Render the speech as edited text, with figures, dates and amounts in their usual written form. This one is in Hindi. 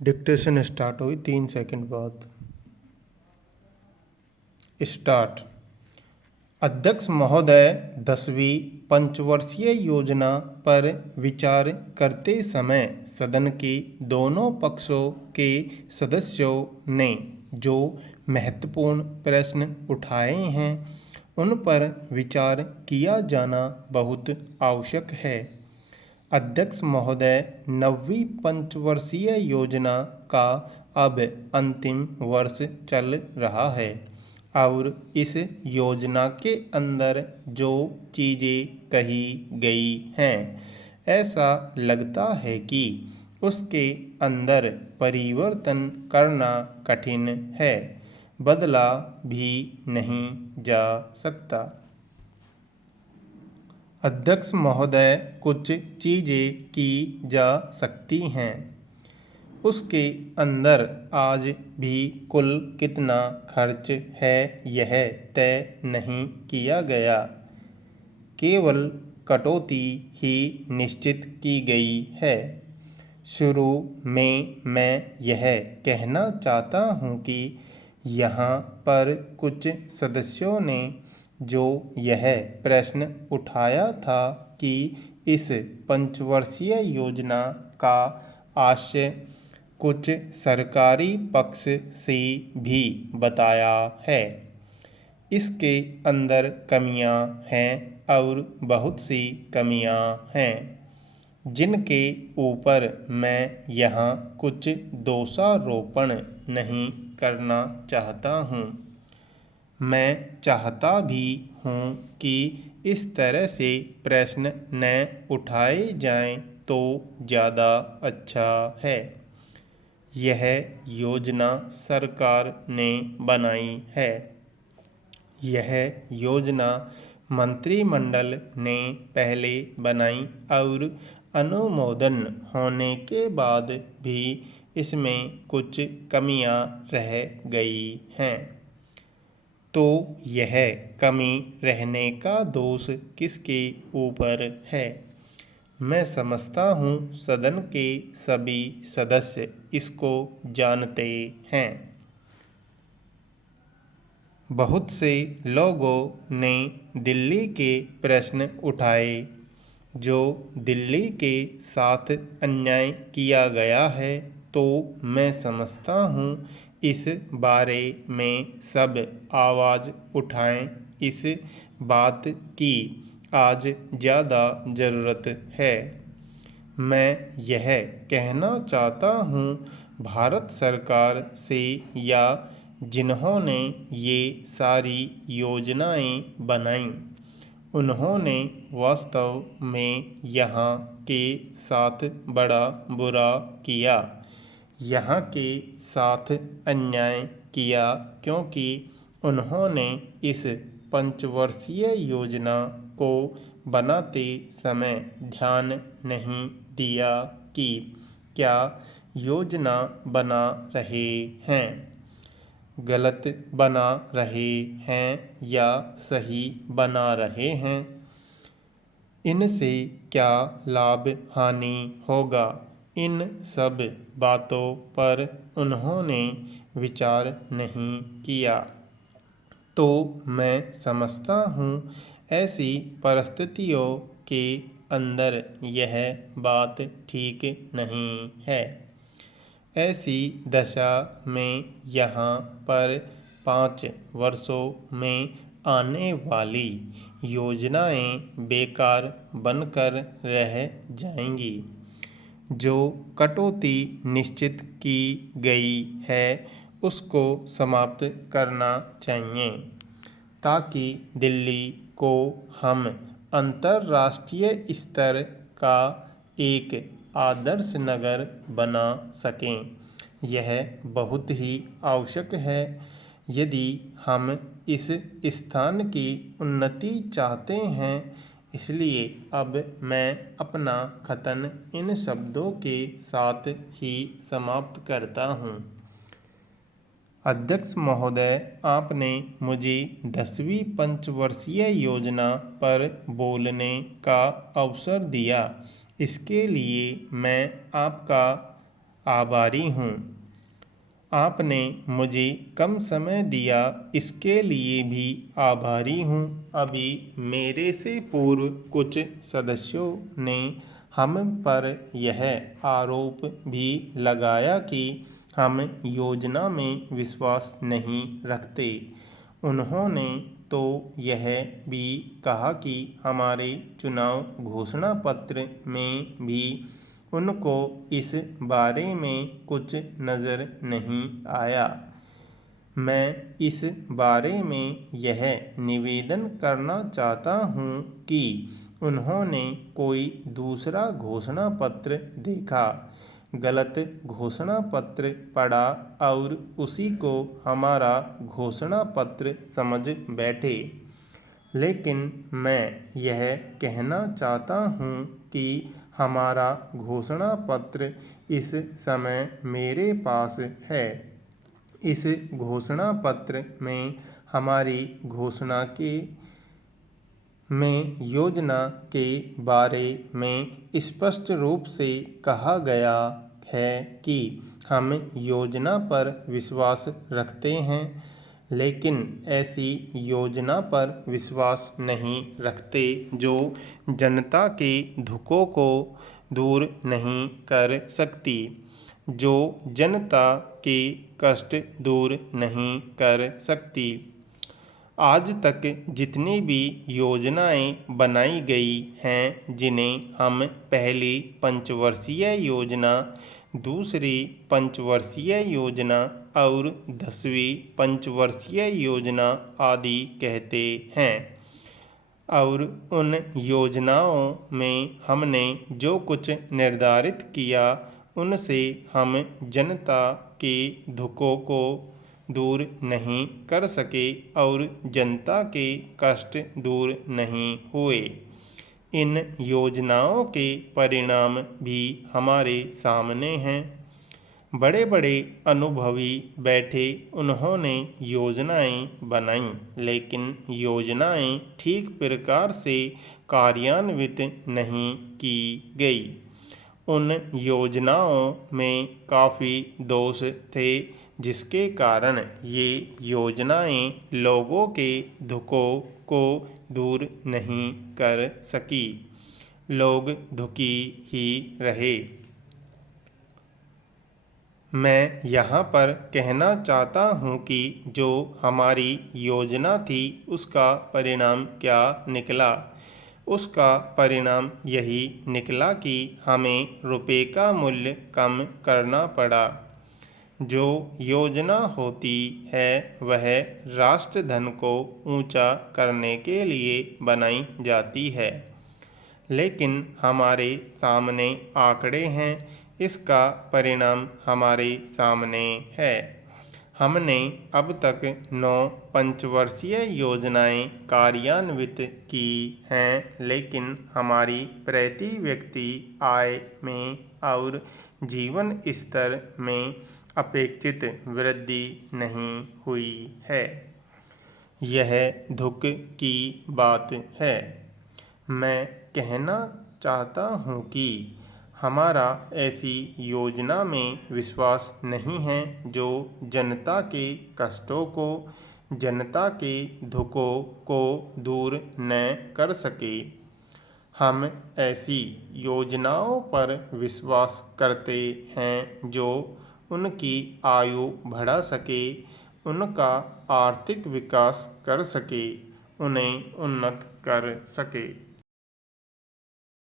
डिक्टेशन स्टार्ट हुई 3 सेकंड बाद। स्टार्ट। अध्यक्ष महोदय, 10वीं पंचवर्षीय योजना पर विचार करते समय सदन के दोनों पक्षों के सदस्यों ने जो महत्वपूर्ण प्रश्न उठाए हैं उन पर विचार किया जाना बहुत आवश्यक है। अध्यक्ष महोदय, 9वीं पंचवर्षीय योजना का अब अंतिम वर्ष चल रहा है और इस योजना के अंदर जो चीज़ें कही गई हैं ऐसा लगता है कि उसके अंदर परिवर्तन करना कठिन है, बदला भी नहीं जा सकता। अध्यक्ष महोदय, कुछ चीज़ें की जा सकती हैं। उसके अंदर आज भी कुल कितना खर्च है यह तय नहीं किया गया, केवल कटौती ही निश्चित की गई है। शुरू में मैं यह कहना चाहता हूँ कि यहाँ पर कुछ सदस्यों ने जो यह प्रश्न उठाया था कि इस पंचवर्षीय योजना का आशय कुछ सरकारी पक्ष से भी बताया है। इसके अंदर कमियां हैं और बहुत सी कमियां हैं जिनके ऊपर मैं यहाँ कुछ दोषारोपण नहीं करना चाहता हूँ। मैं चाहता भी हूँ कि इस तरह से प्रश्न न उठाए जाएं तो ज़्यादा अच्छा है। यह योजना सरकार ने बनाई है। यह योजना मंत्रिमंडल ने पहले बनाई और अनुमोदन होने के बाद भी इसमें कुछ कमियां रह गई हैं। तो यह कमी रहने का दोष किसके ऊपर है? मैं समझता हूँ सदन के सभी सदस्य इसको जानते हैं। बहुत से लोगों ने दिल्ली के प्रश्न उठाए। जो दिल्ली के साथ अन्याय किया गया है, तो मैं समझता हूँ इस बारे में सब आवाज़ उठाएं। इस बात की आज ज़्यादा ज़रूरत है। मैं यह कहना चाहता हूँ भारत सरकार से या जिन्होंने ये सारी योजनाएं बनाई उन्होंने वास्तव में यहाँ के साथ बड़ा बुरा किया, यहाँ के साथ अन्याय किया, क्योंकि उन्होंने इस पंचवर्षीय योजना को बनाते समय ध्यान नहीं दिया कि क्या योजना बना रहे हैं, गलत बना रहे हैं या सही बना रहे हैं, इनसे क्या लाभ हानि होगा, इन सब बातों पर उन्होंने विचार नहीं किया। तो मैं समझता हूँ ऐसी परिस्थितियों के अंदर यह बात ठीक नहीं है। ऐसी दशा में यहाँ पर 5 वर्षों में आने वाली योजनाएं बेकार बनकर रह जाएंगी। जो कटौती निश्चित की गई है उसको समाप्त करना चाहिए ताकि दिल्ली को हम अंतर्राष्ट्रीय स्तर का एक आदर्श नगर बना सकें। यह बहुत ही आवश्यक है यदि हम इस स्थान की उन्नति चाहते हैं। इसलिए अब मैं अपना कथन इन शब्दों के साथ ही समाप्त करता हूँ। अध्यक्ष महोदय, आपने मुझे 10वीं पंचवर्षीय योजना पर बोलने का अवसर दिया, इसके लिए मैं आपका आभारी हूँ। आपने मुझे कम समय दिया, इसके लिए भी आभारी हूँ। अभी मेरे से पूर्व कुछ सदस्यों ने हम पर यह आरोप भी लगाया कि हम योजना में विश्वास नहीं रखते। उन्होंने तो यह भी कहा कि हमारे चुनाव घोषणा पत्र में भी उनको इस बारे में कुछ नज़र नहीं आया। मैं इस बारे में यह निवेदन करना चाहता हूँ कि उन्होंने कोई दूसरा घोषणा पत्र देखा, गलत घोषणा पत्र पढ़ा और उसी को हमारा घोषणा पत्र समझ बैठे। लेकिन मैं यह कहना चाहता हूँ कि हमारा घोषणा पत्र इस समय मेरे पास है। इस घोषणा पत्र में हमारी घोषणा में योजना के बारे में स्पष्ट रूप से कहा गया है कि हम योजना पर विश्वास रखते हैं, लेकिन ऐसी योजना पर विश्वास नहीं रखते जो जनता के दुखों को दूर नहीं कर सकती, जो जनता के कष्ट दूर नहीं कर सकती। आज तक जितनी भी योजनाएं बनाई गई हैं, जिन्हें हम पहली पंचवर्षीय योजना, दूसरी पंचवर्षीय योजना और 10वीं पंचवर्षीय योजना आदि कहते हैं, और उन योजनाओं में हमने जो कुछ निर्धारित किया, उनसे हम जनता के दुखों को दूर नहीं कर सके और जनता के कष्ट दूर नहीं हुए। इन योजनाओं के परिणाम भी हमारे सामने हैं। बड़े बड़े अनुभवी बैठे, उन्होंने योजनाएं बनाई, लेकिन योजनाएं ठीक प्रकार से कार्यान्वित नहीं की गई। उन योजनाओं में काफ़ी दोष थे, जिसके कारण ये योजनाएं लोगों के दुखों को दूर नहीं कर सकी। लोग दुखी ही रहे। मैं यहाँ पर कहना चाहता हूँ कि जो हमारी योजना थी, उसका परिणाम क्या निकला। उसका परिणाम यही निकला कि हमें रुपए का मूल्य कम करना पड़ा। जो योजना होती है वह राष्ट्र धन को ऊंचा करने के लिए बनाई जाती है, लेकिन हमारे सामने आंकड़े हैं। इसका परिणाम हमारे सामने है। हमने अब तक 9 पंचवर्षीय योजनाएं कार्यान्वित की हैं, लेकिन हमारी प्रति व्यक्ति आय में और जीवन स्तर में अपेक्षित वृद्धि नहीं हुई है। यह दुख की बात है। मैं कहना चाहता हूँ कि हमारा ऐसी योजना में विश्वास नहीं है जो जनता के कष्टों को, जनता के दुखों को दूर न कर सके। हम ऐसी योजनाओं पर विश्वास करते हैं जो उनकी आयु बढ़ा सके, उनका आर्थिक विकास कर सके, उन्हें उन्नत कर सके।